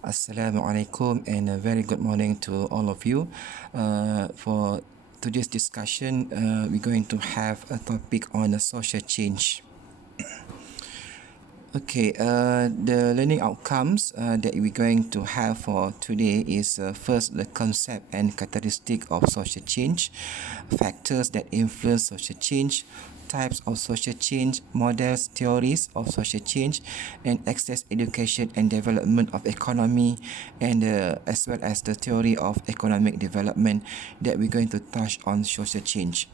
Assalamualaikum and a very good morning to all of you. For today's discussion, we're going to have a topic on social change. Okay, the learning outcomes that we're going to have for today is first the concept and characteristic of social change, factors that influence social change, types of social change, models, theories of social change, and access, education, and development of economy, and as well as the theory of economic development that we're going to touch on social change.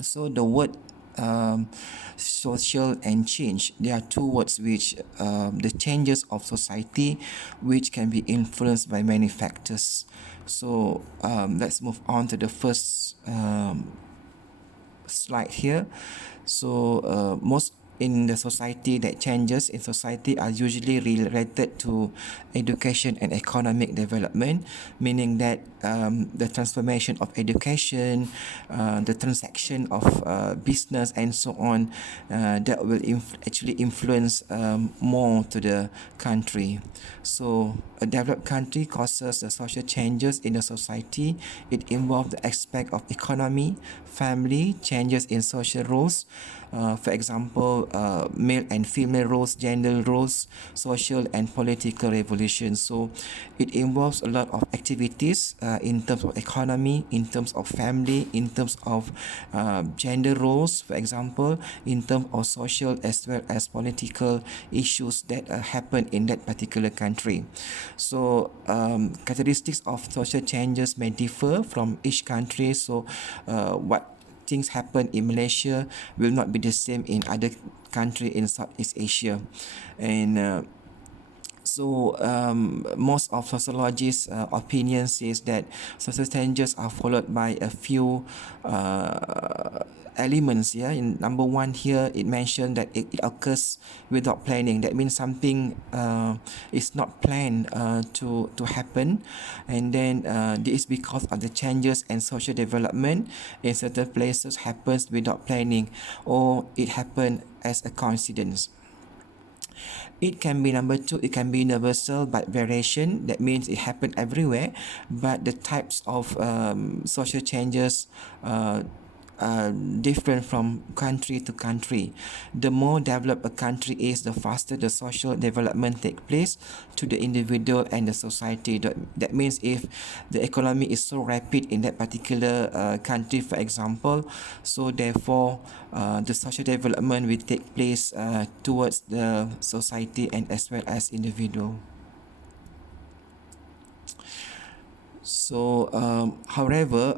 So the word social and change, there are two words which the changes of society which can be influenced by many factors. So let's move on to the first slide here. So most in the society that changes in society are usually related to education and economic development, meaning that the transformation of education, the transaction of business and so on, that will actually influence more to the country. So a developed country causes the social changes in the society. It involves the aspect of economy, family, changes in social roles, for example, male and female roles, gender roles, social and political revolution. So it involves a lot of activities in terms of economy, in terms of family, in terms of gender roles, for example, in terms of social as well as political issues that happen in that particular country. So characteristics of social changes may differ from each country. So what things happen in Malaysia will not be the same in other country in Southeast Asia. And so most of sociologists' opinion says that social changes are followed by a few elements. Yeah, in number one here, it mentioned that it occurs without planning. That means something is not planned to happen, and then this is because of the changes and social development in certain places happens without planning, or it happened as a coincidence. It can be number two, it can be universal but variation. That means it happened everywhere, but the types of social changes are different from country to country. The more developed a country is, the faster the social development take place to the individual and the society. That means if the economy is so rapid in that particular country, for example, so therefore the social development will take place towards the society and as well as individual. So, however,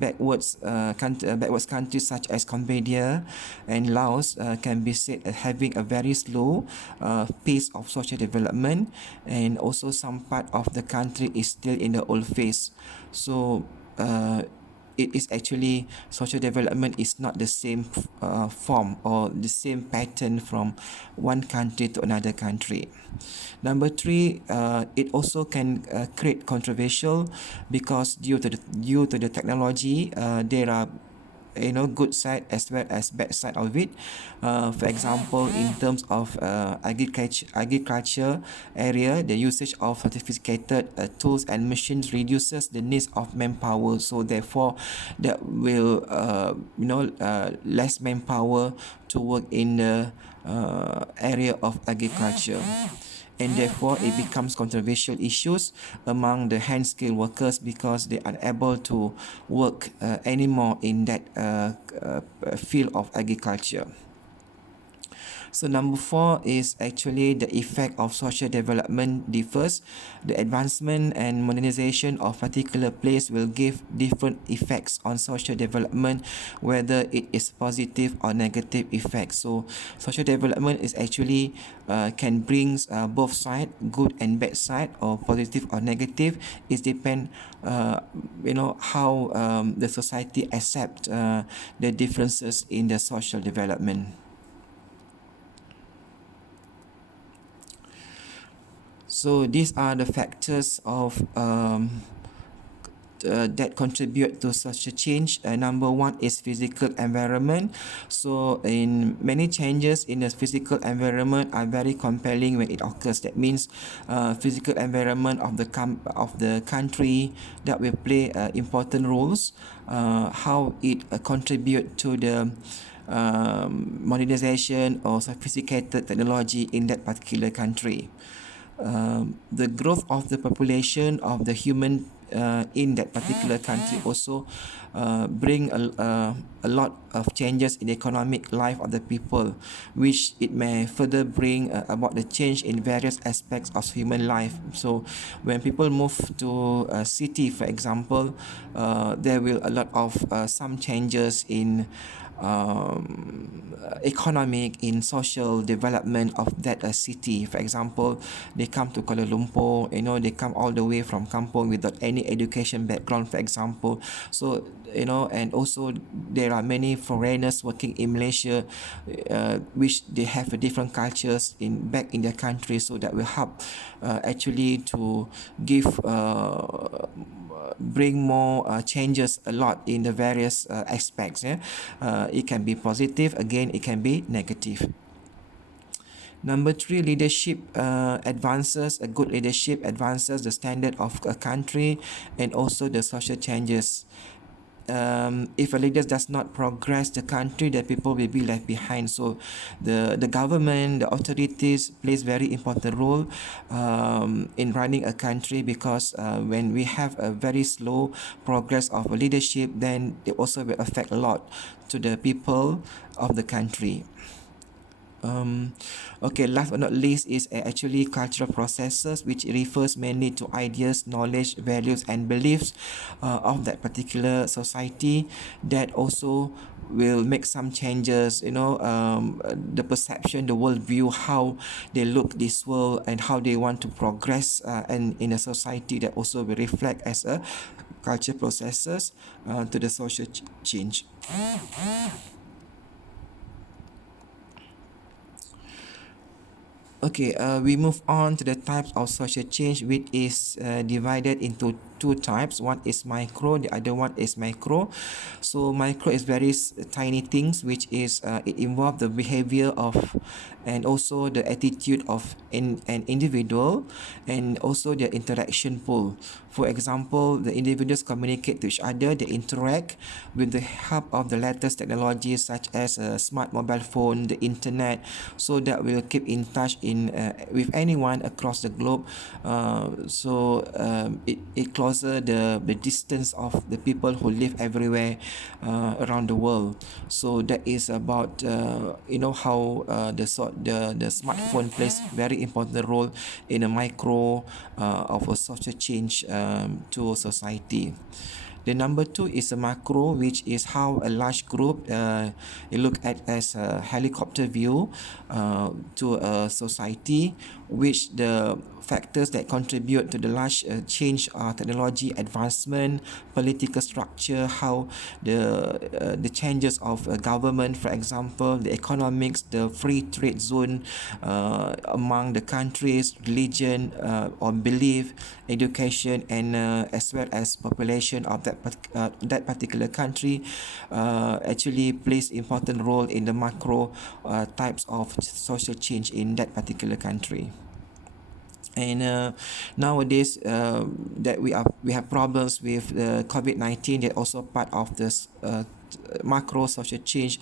backwards countries such as Cambodia and Laos can be said as having a very slow pace of social development, and also some part of the country is still in the old phase. So, it is actually social development is not the same form or the same pattern from one country to another country. Number three, it also can create controversial because due to the technology, there are good side as well as bad side of it. For example, in terms of agriculture area, the usage of sophisticated tools and machines reduces the needs of manpower. So therefore, that will less manpower to work in the area of agriculture, and therefore it becomes controversial issues among the hand skilled workers because they are unable to work anymore in that field of agriculture. So number four is actually the effect of social development differs. The advancement and modernization of particular place will give different effects on social development, whether it is positive or negative effects. So social development is actually can bring both side, good and bad side, or positive or negative. It depends how the society accept the differences in the social development. So these are the factors of that contribute to such a change. Number one is physical environment. So in many changes in the physical environment are very compelling when it occurs. That means physical environment of the country that will play important roles. How it contribute to the modernization or sophisticated technology in that particular country. The growth of the population of the human in that particular country also bring a lot of changes in the economic life of the people, which it may further bring about the change in various aspects of human life. So when people move to a city, for example, there will a lot of some changes in economic, in social development of that city. For example, they come to Kuala Lumpur, they come all the way from kampung without any education background, for example. So and also there are many foreigners working in Malaysia, which they have different cultures back in their country, so that will help actually to give bring more changes a lot in the various aspects. It can be positive, again it can be negative. Number three, leadership advances. A good leadership advances the standard of a country and also the social changes. If a leader does not progress the country, the people will be left behind. So the government, the authorities plays very important role in running a country, because when we have a very slow progress of a leadership, then it also will affect a lot to the people of the country. Okay, last but not least is actually cultural processes, which refers mainly to ideas, knowledge, values, and beliefs of that particular society, that also will make some changes. The perception, the worldview, how they look this world, and how they want to progress and in a society, that also will reflect as a culture processes to the social change. Okay, we move on to the types of social change, which is divided into two types. One is micro, the other one is macro. So micro is very tiny things, which is it involves the behavior of and also the attitude of an individual, and also their interaction pool. For example, the individuals communicate to each other, they interact with the help of the latest technologies such as a smart mobile phone, the internet, so that will keep in touch with anyone across the globe. It closer the distance of the people who live everywhere around the world. So that is about how the smartphone plays very important role in a micro of a social change to society. The number two is a macro, which is how a large group you look at as a helicopter view to a society, which the factors that contribute to the large change are technology advancement, political structure, how the changes of government, for example, the economics, the free trade zone among the countries, religion or belief, education, and as well as population of that particular country actually plays important role in the macro types of social change in that particular country. And nowadays that we have problems with COVID-19, that also part of this macro social change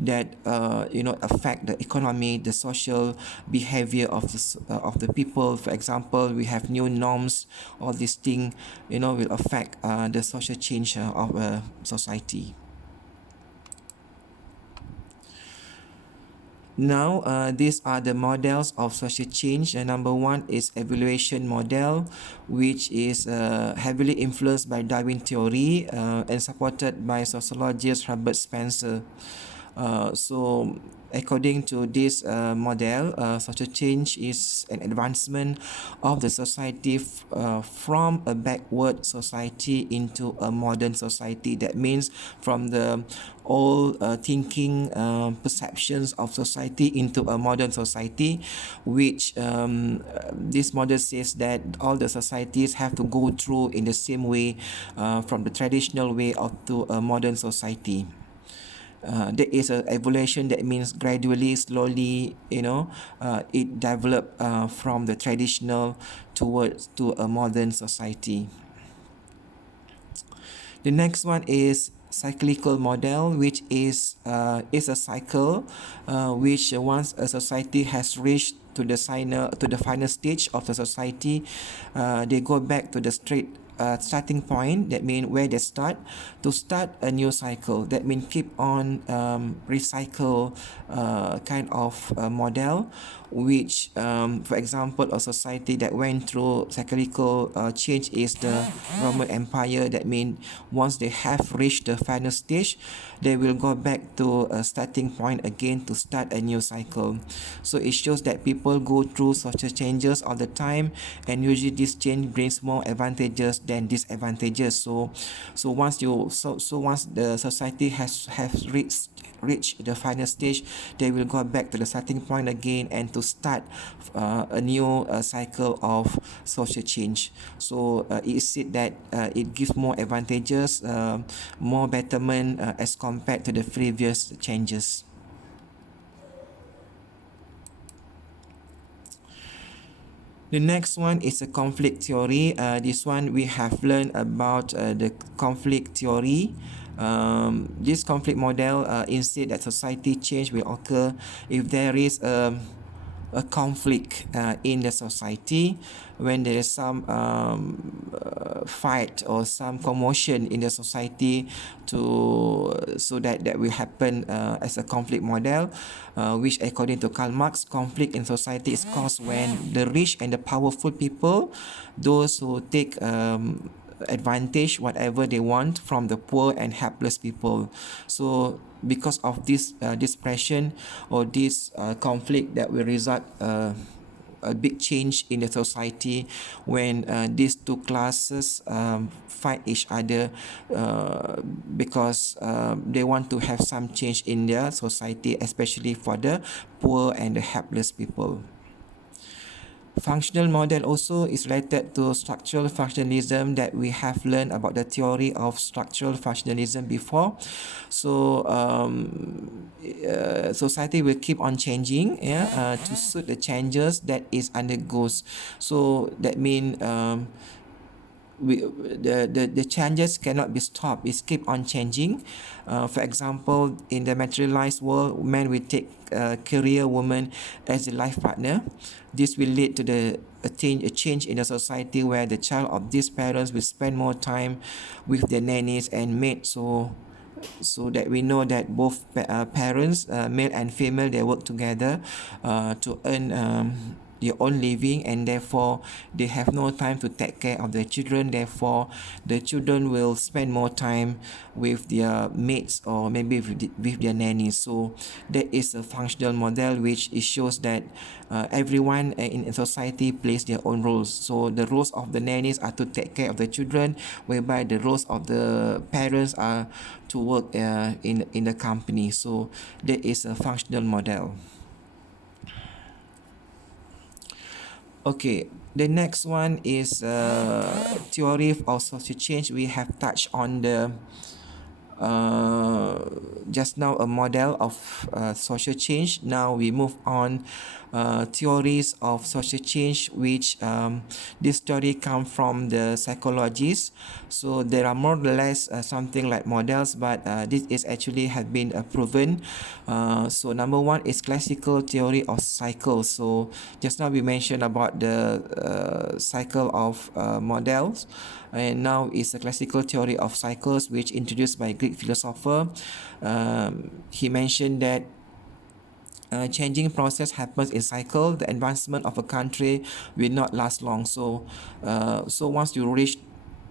that affect the economy, the social behavior of the people. For example, we have new norms. All these things will affect the social change of a society. Now, these are the models of social change. Number one is evaluation model, which is heavily influenced by Darwin theory and supported by sociologist Herbert Spencer. So according to this model, social change is an advancement of the society from a backward society into a modern society. That means from the old thinking perceptions of society into a modern society, which this model says that all the societies have to go through in the same way, from the traditional way of to a modern society. There is a evolution, that means gradually, slowly, it developed from the traditional towards to a modern society. The next one is cyclical model, which is a cycle, which once a society has reached to the final stage of the society, they go back to the straight starting point. That means where they start to start a new cycle. That means keep on recycle kind of model, which for example a society that went through cyclical change is the Roman Empire. That means once they have reached the final stage, they will go back to a starting point again to start a new cycle. So it shows that people go through social changes all the time, and usually this change brings more advantages than disadvantages. So once the society has reached the final stage, they will go back to the starting point again and to start a new cycle of social change. So it is said that it gives more advantages, more betterment as compared to the previous changes. The next one is a conflict theory. This one we have learned about the conflict theory. This conflict model instead that society change will occur if there is a conflict in the society, when there is some fight or some commotion in the society, to so that will happen as a conflict model, which according to Karl Marx, conflict in society is caused when the rich and the powerful people, those who take advantage whatever they want from the poor and helpless people. So because of this depression or this conflict, that will result a big change in the society when these two classes fight each other, because they want to have some change in their society, especially for the poor and the helpless people. Functional model also is related to structural functionalism, that we have learned about the theory of structural functionalism before. So society will keep on changing, yeah, to suit the changes that is undergoes. So that means the changes cannot be stopped. It keep on changing. For example, in the materialized world, men will take career woman as a life partner. This will lead to a change in the society where the child of these parents will spend more time with their nannies and maids. So that we know that both parents, male and female, they work together to earn their own living, and therefore they have no time to take care of their children. Therefore the children will spend more time with their mates or maybe with their nannies. So that is a functional model, which it shows that everyone in society plays their own roles. So the roles of the nannies are to take care of the children, whereby the roles of the parents are to work in the company. So that is a functional model. Okay, the next one is theory of social change. We have touched on the just now a model of social change. Now we move on theories of social change, which this theory come from the psychologists. So there are more or less something like models, but this is actually have been proven. So number one is classical theory of cycles. So just now we mentioned about the cycle of models, and now is a classical theory of cycles, which introduced by Greek philosopher. He mentioned that changing process happens in cycle. The advancement of a country will not last long. So once you reach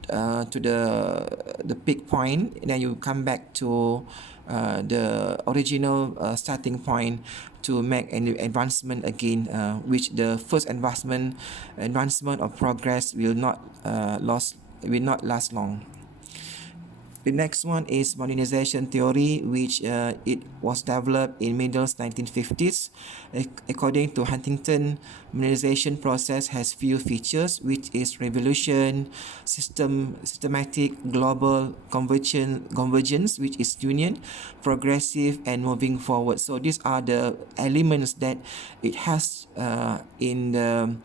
to the peak point, then you come back to the original starting point to make an advancement again, which the first advancement of progress will not last long. The next one is modernization theory, which it was developed in middle 1950s. According to Huntington, modernization process has few features, which is revolution, systematic, global, convergence, which is union, progressive, and moving forward. So these are the elements that it has in the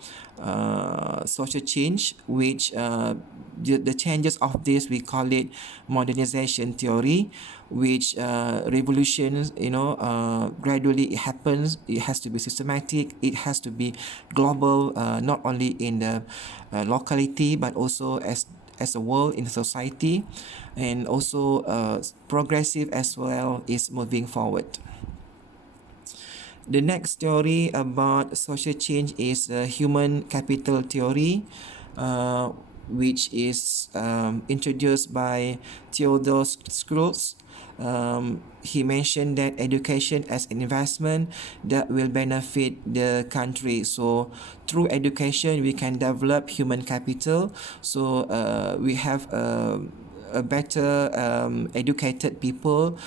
social change, which the changes of this, we call it modernization theory, which revolutions, gradually it happens. It has to be systematic, it has to be global, not only in the locality but also as a world in society, and also progressive as well, is moving forward. The next theory about social change is human capital theory, which is introduced by Theodore Schultz. He mentioned that education as an investment that will benefit the country. So through education, we can develop human capital. So we have a better educated people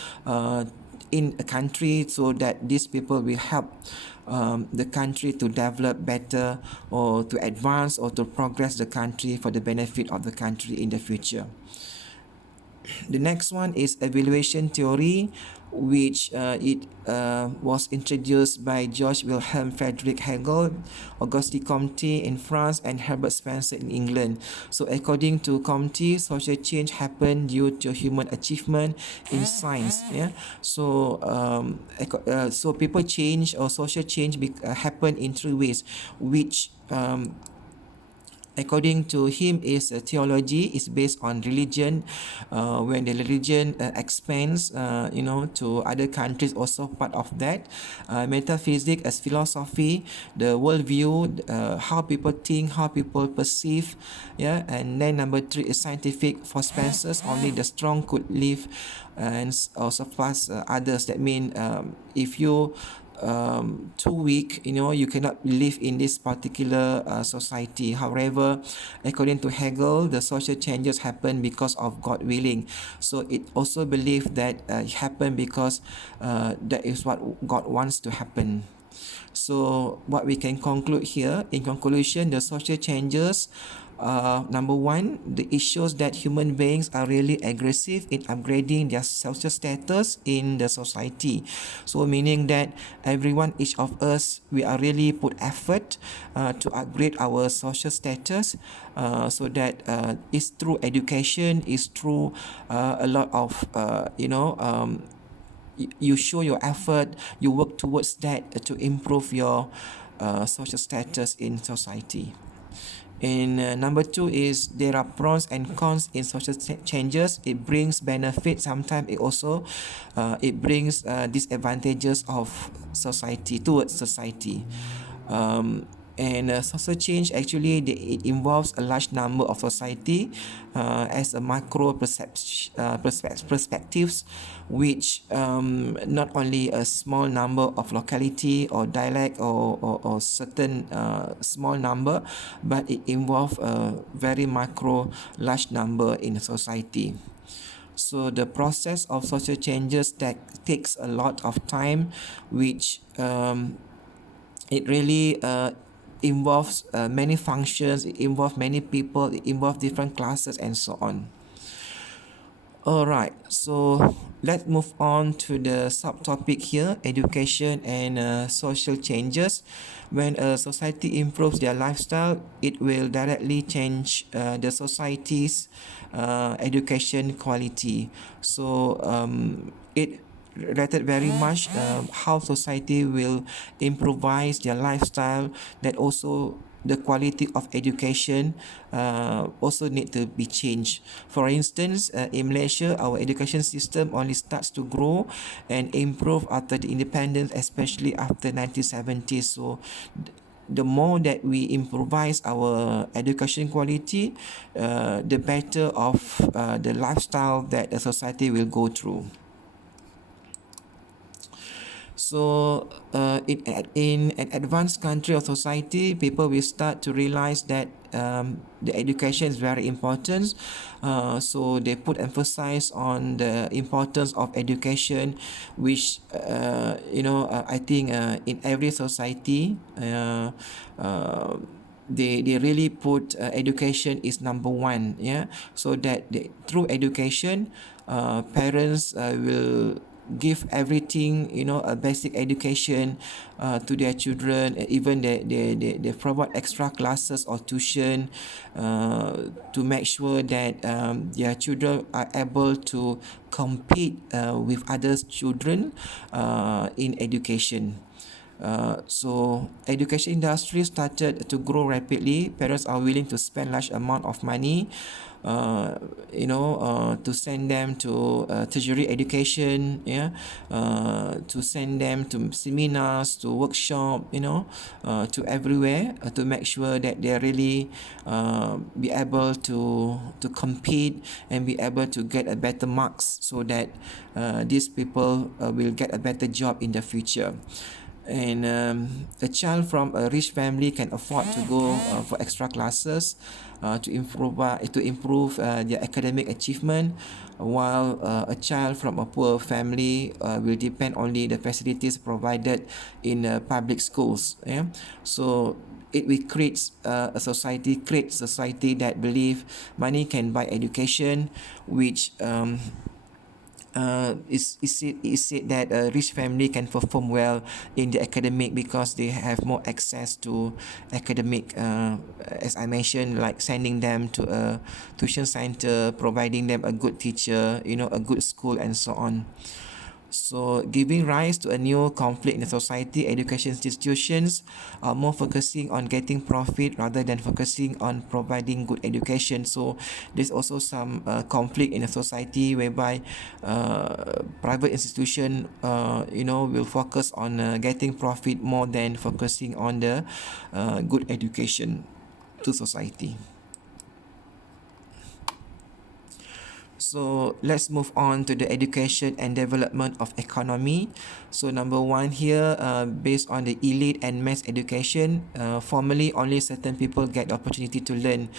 in a country, so that these people will help the country to develop better, or to advance, or to progress the country for the benefit of the country in the future. The next one is evaluation theory, which it was introduced by George Wilhelm Friedrich Hegel, Auguste Comte in France, and Herbert Spencer in England. So according to Comte, social change happened due to human achievement in science. Yeah. So so people change, or social change happen in three ways, which according to him is theology is based on religion. When the religion expands to other countries, also part of that. Metaphysics as philosophy, the worldview, how people think, how people perceive. Yeah. And then number three is scientific. For Spencer's, only the strong could live and also surpass others. That means if you too weak, you cannot live in this particular society. However, according to Hegel, the social changes happen because of God willing. So it also believed that it happened because that is what God wants to happen. So what we can conclude here, in conclusion, the social changes, number one, it shows that human beings are really aggressive in upgrading their social status in the society. So meaning that everyone, each of us, we are really put effort to upgrade our social status, so that it's through education, it's through a lot of you show your effort, you work towards that to improve your social status in society. And number two is there are pros and cons in social changes. It brings benefit. Sometimes it also it brings disadvantages of society, towards society. And social change actually it involves a large number of society as a macro perspectives, which not only a small number of locality or dialect or certain small number, but it involves a very macro large number in society. So the process of social changes takes a lot of time, which it really involves many functions, it involves many people, it involves different classes, and so on. Alright, so let's move on to the subtopic here, education and social changes. When a society improves their lifestyle, it will directly change the society's education quality. So it related very much how society will improvise their lifestyle, that also the quality of education also need to be changed. For instance, in Malaysia, our education system only starts to grow and improve after the independence, especially after 1970s. So the more that we improvise our education quality, the better of the lifestyle that the society will go through. So in an advanced country or society, people will start to realize that the education is very important. So they put emphasis on the importance of education, which I think in every society. They really put education is number one, yeah, so that through education parents will give everything, a basic education to their children. Even they provide extra classes or tuition to make sure that their children are able to compete with other children in education. So education industry started to grow rapidly. Parents are willing to spend large amount of money, to send them to tertiary education, yeah, to send them to seminars, to workshop, to everywhere to make sure that they really be able to compete and be able to get a better marks, so that these people will get a better job in the future. And a child from a rich family can afford to go for extra classes to improve their academic achievement, while a child from a poor family will depend only the facilities provided in public schools. Yeah, so it will create society that believe money can buy education, which is said that a rich family can perform well in the academic because they have more access to academic, as I mentioned, like sending them to a tuition center, providing them a good teacher, a good school, and so on. So, giving rise to a new conflict in the society, education institutions are more focusing on getting profit rather than focusing on providing good education. So, there's also some conflict in the society whereby private institution, will focus on getting profit more than focusing on the good education to society. So let's move on to the education and development of economy. So number one here, based on the elite and mass education, formerly only certain people get the opportunity to learn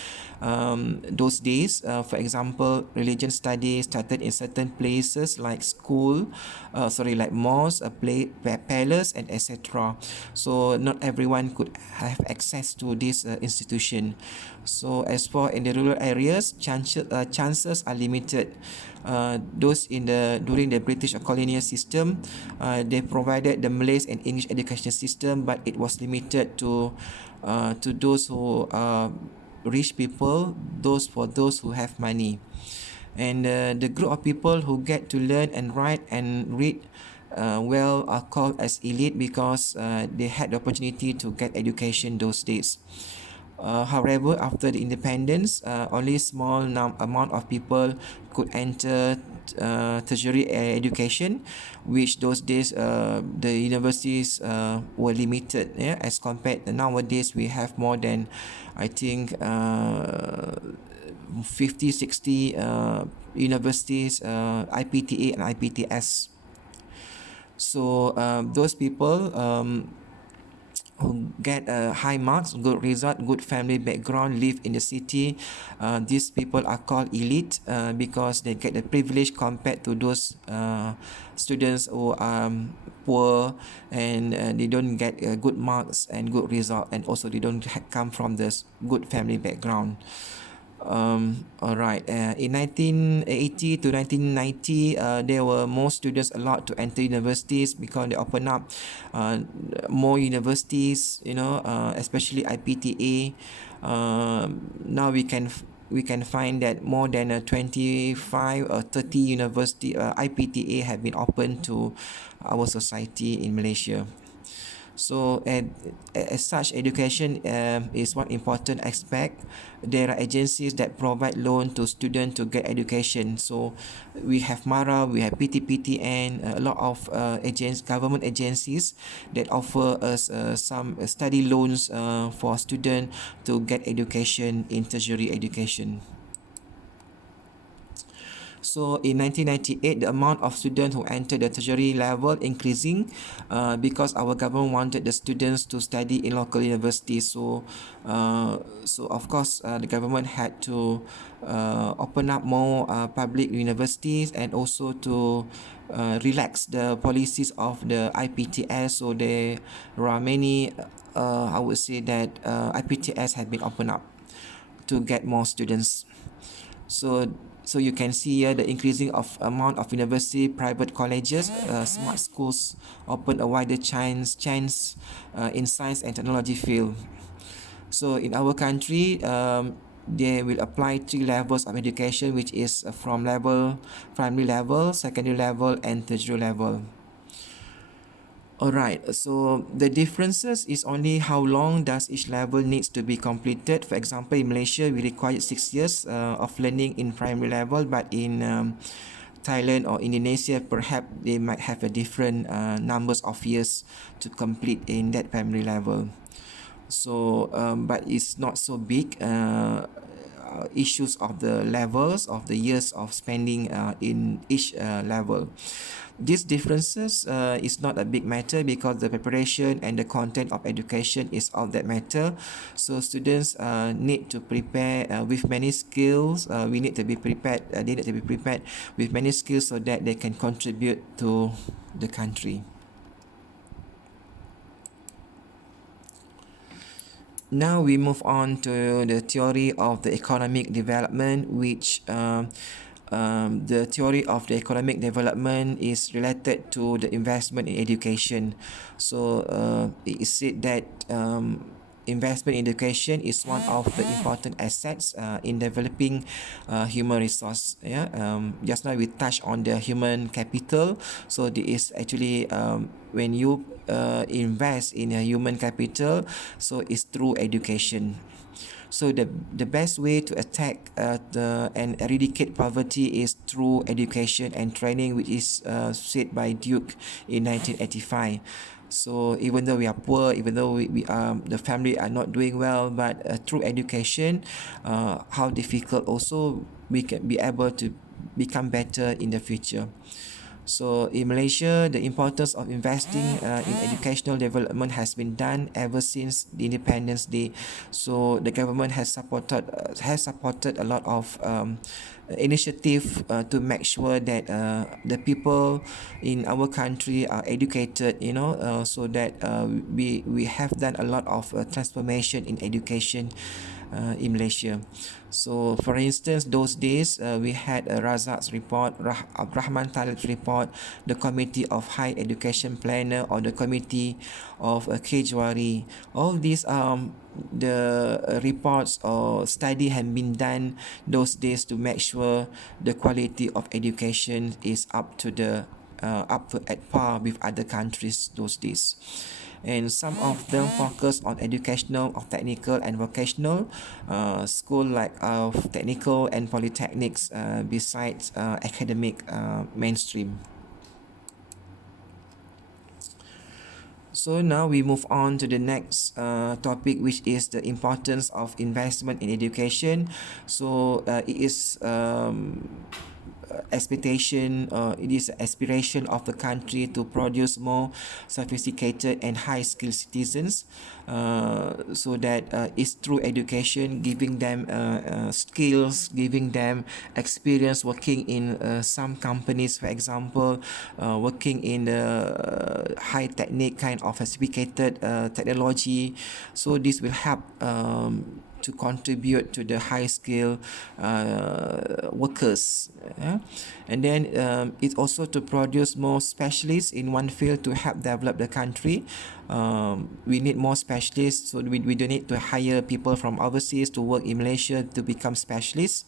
those days. For example, religion studies started in certain places like like mosque, palace, and etc. So not everyone could have access to this institution. So as for in the rural areas, chances are limited. Those in the during the British colonial system, they provided the Malays and English education system, but it was limited to those who rich people, those who have money. And the group of people who get to learn and write and read well are called as elite because they had the opportunity to get education those days. However, after the independence, only small amount of people could enter tertiary education, which those days the universities were limited. Yeah, as compared to nowadays, we have more than, I think, 50, 60 universities, IPTA and IPTS. So those people who get high marks, good result, good family background, live in the city. These people are called elite because they get the privilege compared to those students who are poor, and they don't get good marks and good result, and also they don't come from this good family background. All right. In 1980 to 1990, there were more students allowed to enter universities because they open up more universities. Especially IPTA. Now we can find that more than 25 or 30 university IPTA have been opened to our society in Malaysia. So, as such, education is one important aspect. There are agencies that provide loan to students to get education. So, we have MARA, we have PTPTN, a lot of government agencies that offer us some study loans for students to get education in tertiary education. So in 1998, the amount of students who entered the tertiary level increasing because our government wanted the students to study in local universities. So of course, the government had to open up more public universities, and also to relax the policies of the IPTS. So there are many, I would say that IPTS have been opened up to get more students. So so you can see here the increasing of amount of university, private colleges, smart schools open a wider chance in science and technology field. So in our country, they will apply three levels of education, which is from primary level, secondary level, and tertiary level. Alright, so the differences is only how long does each level needs to be completed. For example, in Malaysia, we require 6 years of learning in primary level, but in Thailand or Indonesia, perhaps they might have a different numbers of years to complete in that primary level. So, but it's not so big. Issues of the levels of the years of spending in each level. These differences is not a big matter because the preparation and the content of education is all that matter. So students need to prepare with many skills. We need to be prepared. They need to be prepared with many skills so that they can contribute to the country. Now we move on to the theory of the economic development, which the theory of the economic development is related to the investment in education. So it is said that investment in education is one of the important assets in developing human resource. Yeah, just now we touched on the human capital. So this is actually when you invest in a human capital, so it's through education. So the best way to attack and eradicate poverty is through education and training, which is said by Duke in 1985. So even though we are poor, even though we the family are not doing well, but through education, how difficult also we can be able to become better in the future. So in Malaysia, the importance of investing in educational development has been done ever since the Independence Day. So the government has supported a lot of initiative to make sure that the people in our country are educated. So that we have done a lot of transformation in education in Malaysia. So, for instance, those days we had a Razak's report, Rahman Talib's report, the Committee of High Education Planner, or the Committee of Kejwari. All these the reports or study have been done those days to make sure the quality of education is up to at par with other countries those days. And some of them focus on educational of technical and vocational school like of technical and polytechnics besides academic mainstream. So now we move on to the next topic, which is the importance of investment in education. So it is it is aspiration of the country to produce more sophisticated and high skilled citizens, so that it's through education giving them skills, giving them experience working in some companies, for example working in the high technique kind of sophisticated technology. So this will help to contribute to the high skill workers. And then it's also to produce more specialists in one field to help develop the country. We need more specialists, so we don't need to hire people from overseas to work in Malaysia to become specialists.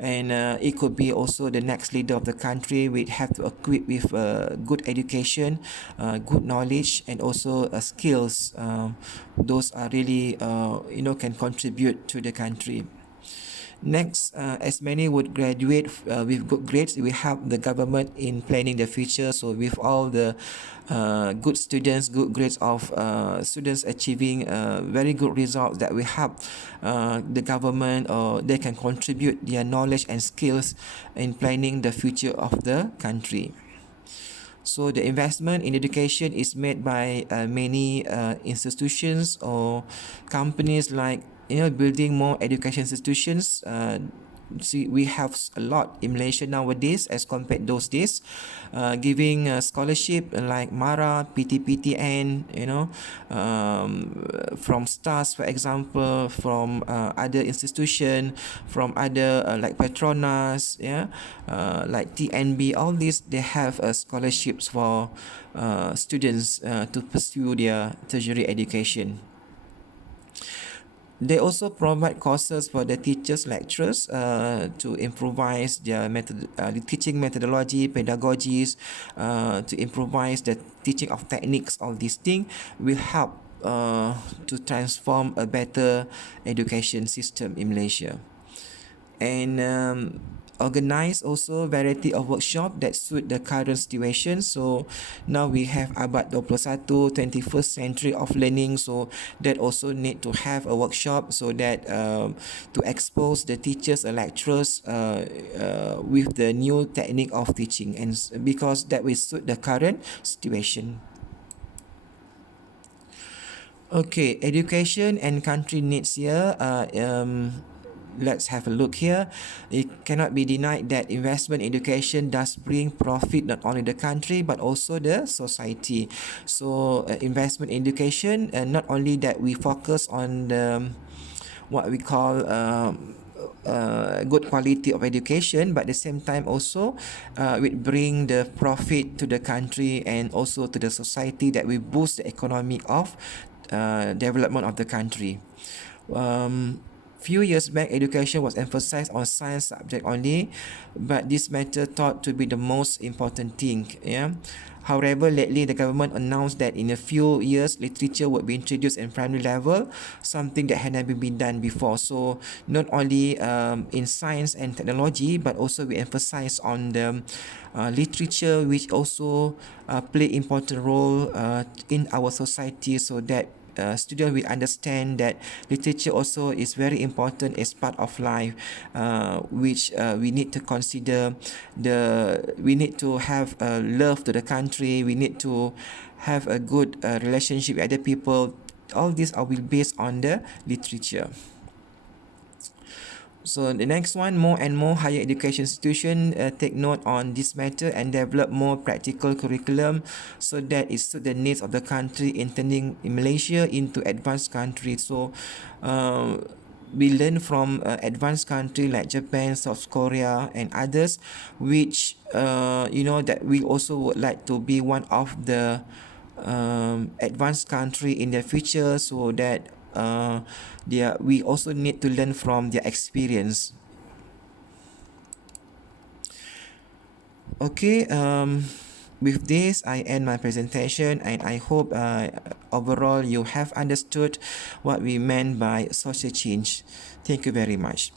And it could be also the next leader of the country. We have to equip with good education, good knowledge, and also skills. Those are really can contribute to the country. Next, as many would graduate with good grades, we help the government in planning the future. So with all the good students, good grades of students achieving very good results, that we help the government, or they can contribute their knowledge and skills in planning the future of the country. So the investment in education is made by many institutions or companies, like building more education institutions. See, we have a lot in Malaysia nowadays as compared those days, giving scholarship like MARA, PTPTN, from STARS, for example, from other institution, from other like Petronas, yeah, like TNB. All these, they have scholarships for students to pursue their tertiary education. They also provide courses for the teachers, lecturers, to improvise their the teaching methodology, pedagogies, to improvise the teaching of techniques. All these things will help to transform a better education system in Malaysia. And organize also variety of workshop that suit the current situation. So now we have Abad 21, 21st century of learning, so that also need to have a workshop, so that to expose the teachers and lecturers with the new technique of teaching, and because that will suit the current situation. Okay, education and country needs here. Let's have a look here. It cannot be denied that investment in education does bring profit not only the country but also the society. So investment in education, not only that we focus on the what we call good quality of education, but at the same time also it bring the profit to the country and also to the society, that we boost the economy of development of the country. Few years back, education was emphasized on science subject only, but this matter thought to be the most important thing. Yeah. However, lately the government announced that in a few years, literature would be introduced in primary level, something that had never been done before. So not only in science and technology, but also we emphasize on the literature, which also play important role in our society, so that students will understand that literature also is very important as part of life, which we need to consider. We need to have love to the country. We need to have a good relationship with other people. All these are will based on the literature. So the next one, more and more higher education institutions take note on this matter and develop more practical curriculum, so that it suit the needs of the country in turning Malaysia into advanced country. So we learn from advanced country like Japan, South Korea, and others, which that we also would like to be one of the advanced country in the future, so that we also need to learn from their experience. Okay, with this I end my presentation, and I hope overall you have understood what we meant by social change. Thank you very much.